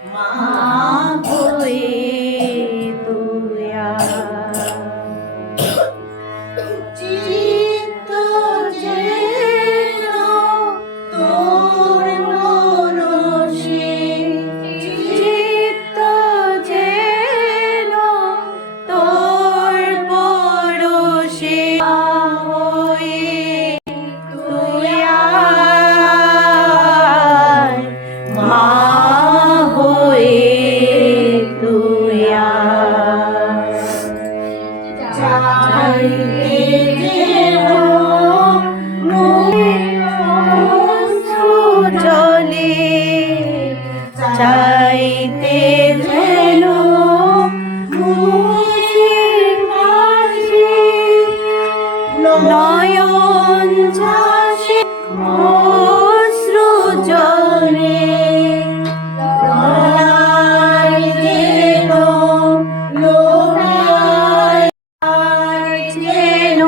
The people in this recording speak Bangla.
মা হয়ে তুই চিত্ত যেন তোর পরশে, চিত্ত যেন তোর পরশে হয়ে তুই মা হয়ে তুই চাইতে জলে চাইতে যেন নয়ন ঝাসে অশ্রু জলে লোলায় যেন লোলায় যেন